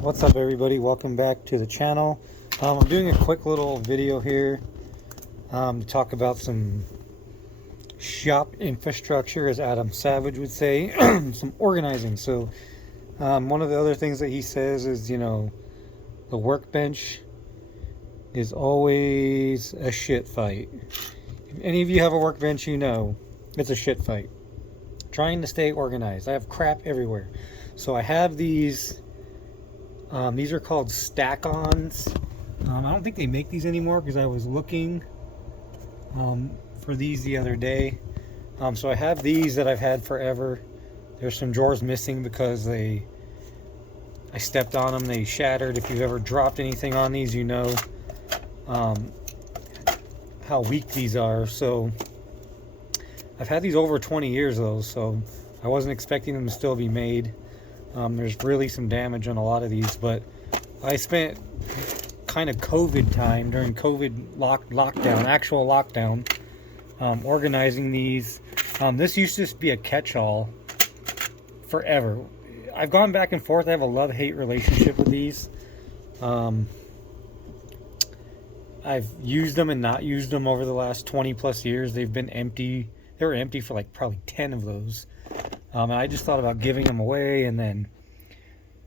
What's up, everybody? Welcome back to the channel. I'm doing a quick little video here to talk about some shop infrastructure, as Adam Savage would say, some organizing. So one of the other things that he says is, the workbench is always a shit fight. If any of you have a workbench, it's a shit fight. Trying to stay organized. I have crap everywhere. So I have these are called stack-ons. I don't think they make these anymore because I was looking for these the other day. So I have these that I've had forever. There's some drawers missing because I stepped on them. They shattered. If you've ever dropped anything on these, you know how weak these are. So I've had these over 20 years though, so I wasn't expecting them to still be made. There's really some damage on a lot of these, but I spent kind of COVID time during COVID lockdown, actual lockdown, organizing these. This used to just be a catch-all forever. I've gone back and forth. I have a love-hate relationship with these. I've used them and not used them over the last 20 plus years. They've been empty. They were empty for like probably 10 of those. And I just thought about giving them away, and then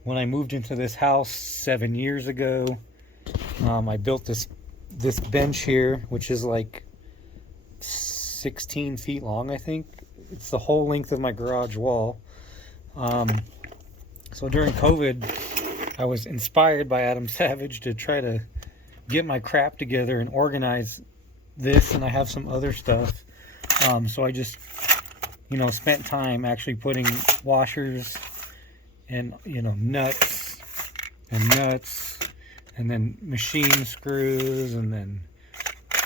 when I moved into this house 7 years ago, I built this bench here, which is like 16 feet long, I think. It's the whole length of my garage wall. So during COVID, I was inspired by Adam Savage to try to get my crap together and organize this, and I have some other stuff. So I just spent time actually putting washers and nuts and then machine screws, and then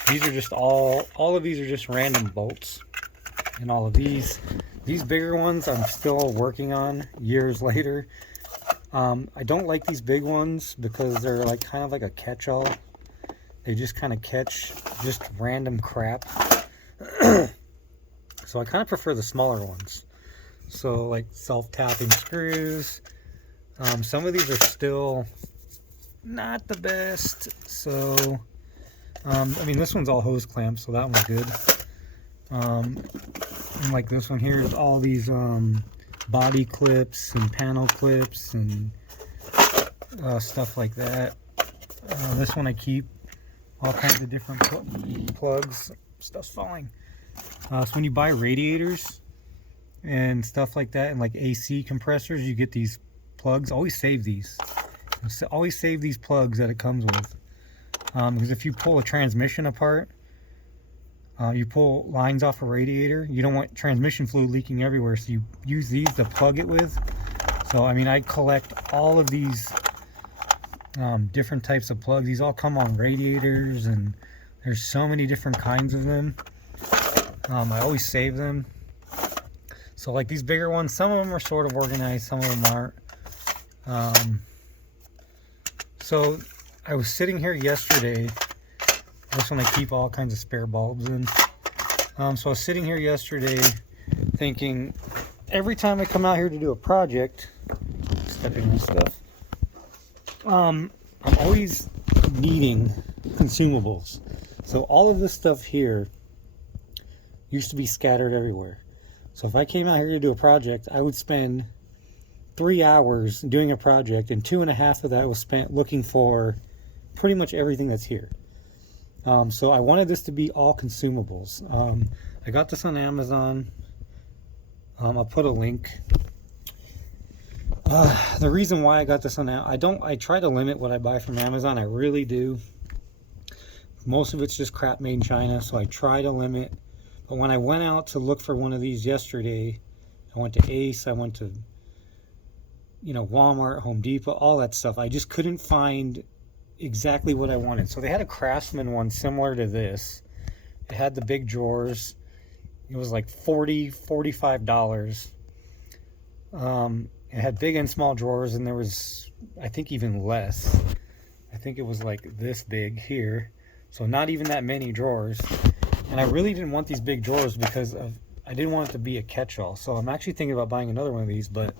these are just all of these are just random bolts, and all of these bigger ones I'm still working on years later. I don't like these big ones because they're like kind of like a catch-all. They just kind of catch just random crap. So I kind of prefer the smaller ones. So like self-tapping screws. Some of these are still not the best. So, this one's all hose clamps, so that one's good. And like this one here is all these body clips and panel clips and stuff like that. This one I keep all kinds of different plugs. Stuff's falling. So when you buy radiators and stuff like that, and like AC compressors, you get these plugs. Always save these. Always save these plugs that it comes with. Because if you pull a transmission apart, you pull lines off a radiator, you don't want transmission fluid leaking everywhere, so you use these to plug it with. So I collect all of these different types of plugs. These all come on radiators, and there's so many different kinds of them. I always save them. So like these bigger ones, some of them are sort of organized, some of them aren't. So I was sitting here yesterday. This one I keep all kinds of spare bulbs in. So I was sitting here yesterday thinking, every time I come out here to do a project, stepping on stuff, I'm always needing consumables. So all of this stuff here used to be scattered everywhere. So if I came out here to do a project, I would spend 3 hours doing a project, and 2.5 of that was spent looking for pretty much everything that's here. So I wanted this to be all consumables. I got this on Amazon. I'll put a link. The reason why I got this on I try to limit what I buy from Amazon. I really do. Most of it's just crap made in China, so I try to limit. But when I went out to look for one of these yesterday, I went to Ace, I went to Walmart, Home Depot, all that stuff. I just couldn't find exactly what I wanted. So they had a Craftsman one similar to this. It had the big drawers. It was like $45. It had big and small drawers, and there was, I think, even less. I think it was like this big here. So not even that many drawers. And I really didn't want these big drawers because I didn't want it to be a catch-all. So I'm actually thinking about buying another one of these, but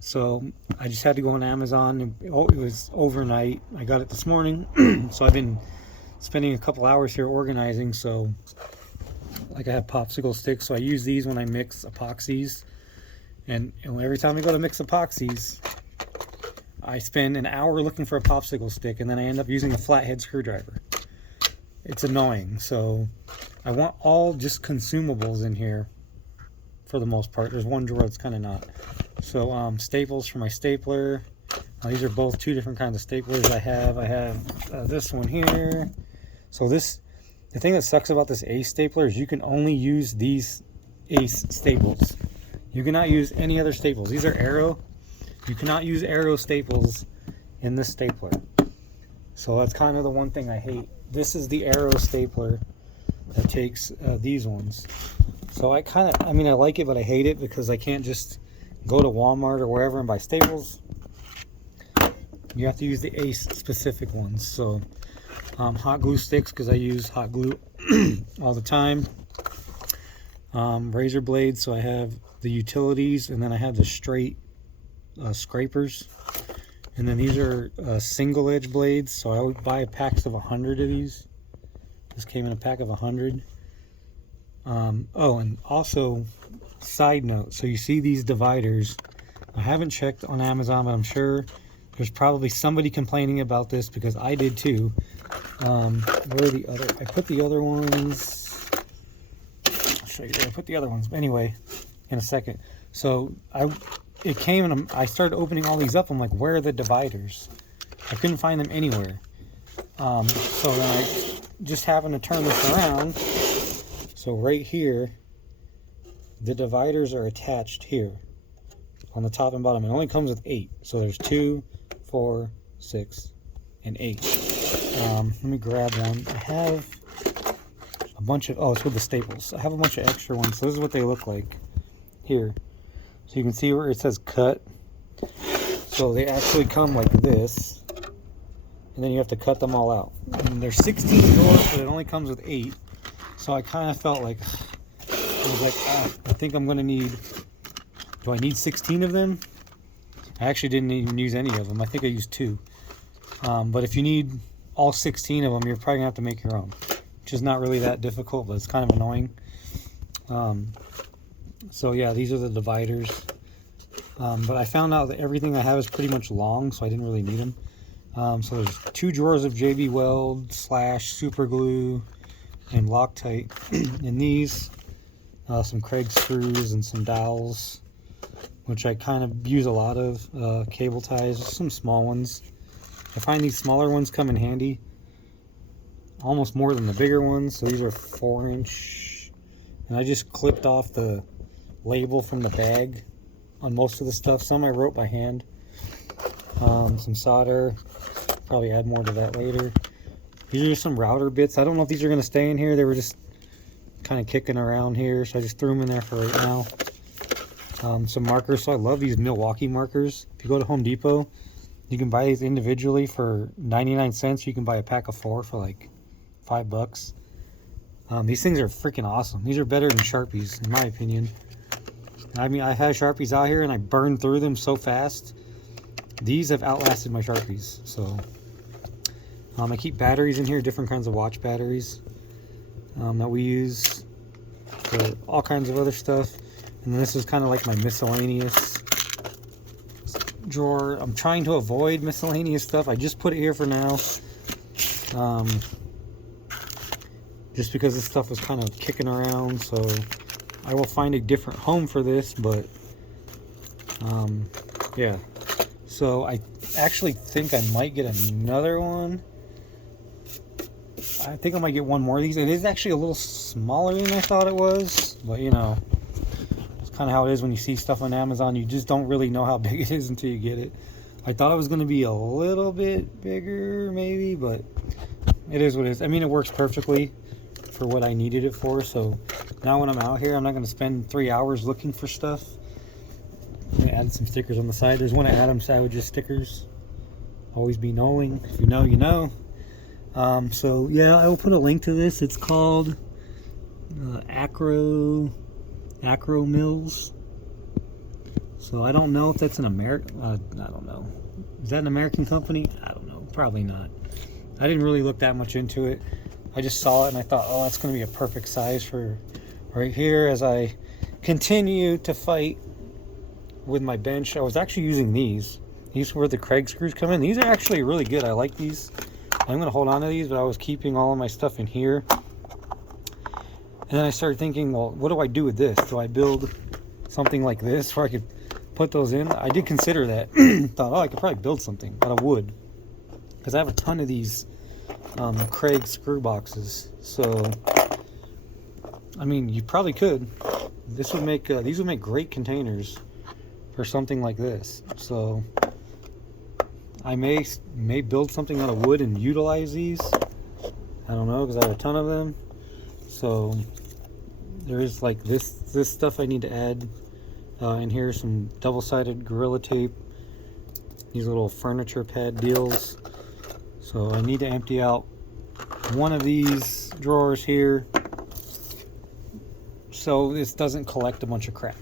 So I just had to go on Amazon. It was overnight. I got it this morning. So I've been spending a couple hours here organizing. So like I have popsicle sticks, so I use these when I mix epoxies. And every time I go to mix epoxies, I spend an hour looking for a popsicle stick, and then I end up using a flathead screwdriver. It's annoying. So I want all just consumables in here for the most part. There's one drawer that's kind of not. So staples for my stapler. These are both two different kinds of staplers I have. I have this one here. So the thing that sucks about this Ace stapler is you can only use these Ace staples. You cannot use any other staples. These are Arrow. You cannot use Arrow staples in this stapler. So that's kind of the one thing I hate. This is the Arrow stapler that takes these ones. So I like it, but I hate it because I can't just go to Walmart or wherever and buy staples. You have to use the Ace specific ones. So hot glue sticks, because I use hot glue all the time. Razor blades, so I have the utilities, and then I have the straight scrapers. And then these are single edge blades, so I would buy packs of 100 of these. This came in a pack of 100. Oh, and also, side note, so you see these dividers. I haven't checked on Amazon, but I'm sure there's probably somebody complaining about this, because I did too. Where are the other? I put the other ones. I'll show you where I put the other ones. But anyway, in a second. So it came and I started opening all these up. I'm like, where are the dividers? I couldn't find them anywhere. So then I just happened to turn this around. So right here, the dividers are attached here on the top and bottom. It only comes with 8. So there's 2, 4, 6, and 8. Let me grab one. I have a bunch of, it's with the staples. I have a bunch of extra ones. So this is what they look like here. So you can see where it says cut. So they actually come like this. And then you have to cut them all out. And there's 16 drawers, but it only comes with 8. So I kind of felt like, I was like, I think I'm going to need, do I need 16 of them? I actually didn't even use any of them. I think I used 2. But if you need all 16 of them, you're probably going to have to make your own. Which is not really that difficult, but it's kind of annoying. So yeah, these are the dividers. But I found out that everything I have is pretty much long, so I didn't really need them. So there's 2 drawers of JB Weld / super glue and Loctite. And these, some Craig screws and some dowels, which I kind of use a lot of. Cable ties, some small ones. I find these smaller ones come in handy almost more than the bigger ones. So these are 4-inch, and I just clipped off the label from the bag on most of the stuff. Some I wrote by hand. Some solder, probably add more to that later. These are some router bits. I don't know if these are going to stay in here. They were just kind of kicking around here, so I just threw them in there for right now. Some markers. So I love these Milwaukee markers. If you go to Home Depot, you can buy these individually for 99 cents. You can buy a pack of 4 for like $5. These things are freaking awesome. These are better than Sharpies, in my opinion. I mean, I had Sharpies out here and I burned through them so fast. These have outlasted my Sharpies. So I keep batteries in here, different kinds of watch batteries that we use for all kinds of other stuff. And then this is kind of like my miscellaneous drawer. I'm trying to avoid miscellaneous stuff. I just put it here for now. Just because this stuff was kind of kicking around, so I will find a different home for this, but yeah. So I actually think I might get another one. I think I might get one more of these. It is actually a little smaller than I thought it was, but you know, it's kind of how it is when you see stuff on Amazon. You just don't really know how big it is until you get it. I thought it was going to be a little bit bigger maybe, but it is what it is. I mean, it works perfectly for what I needed it for. So now when I'm out here, I'm not going to spend 3 hours looking for stuff. I'm going to add some stickers on the side. There's one of Adam Savage's stickers. Always be knowing. If you know, you know. So yeah, I will put a link to this. It's called Acro Mills. So I don't know if that's an American, I don't know. Is that an American company? I don't know, probably not. I didn't really look that much into it. I just saw it and I thought, oh, that's going to be a perfect size for right here as I continue to fight with my bench. I was actually using these. These were the Craig screws come in. These are actually really good. I like these. I'm going to hold on to these, but I was keeping all of my stuff in here. And then I started thinking, well, what do I do with this? Do I build something like this where I could put those in? I did consider that. Thought, oh, I could probably build something out of wood, because I have a ton of these Craig screw boxes. So, I mean, you probably could. This would make these would make great containers for something like this. So, I may build something out of wood and utilize these. I don't know, because I have a ton of them. So there is like this stuff I need to add in here. Some double-sided Gorilla Tape. These little furniture pad deals. So I need to empty out one of these drawers here, so this doesn't collect a bunch of crap.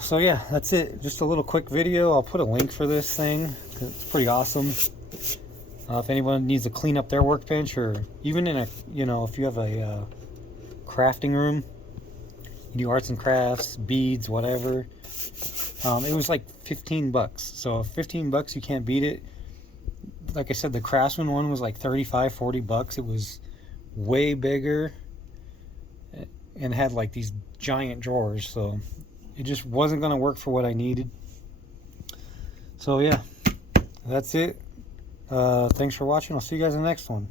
So yeah, that's it. Just a little quick video. I'll put a link for this thing. It's pretty awesome. If anyone needs to clean up their workbench, or even in a, you know, if you have a crafting room, you do arts and crafts, beads, whatever. It was like 15 bucks. So 15 bucks, you can't beat it. Like I said, the Craftsman one was like 35, 40 bucks. It was way bigger and had like these giant drawers. So it just wasn't going to work for what I needed. So yeah, that's it. Thanks for watching. I'll see you guys in the next one.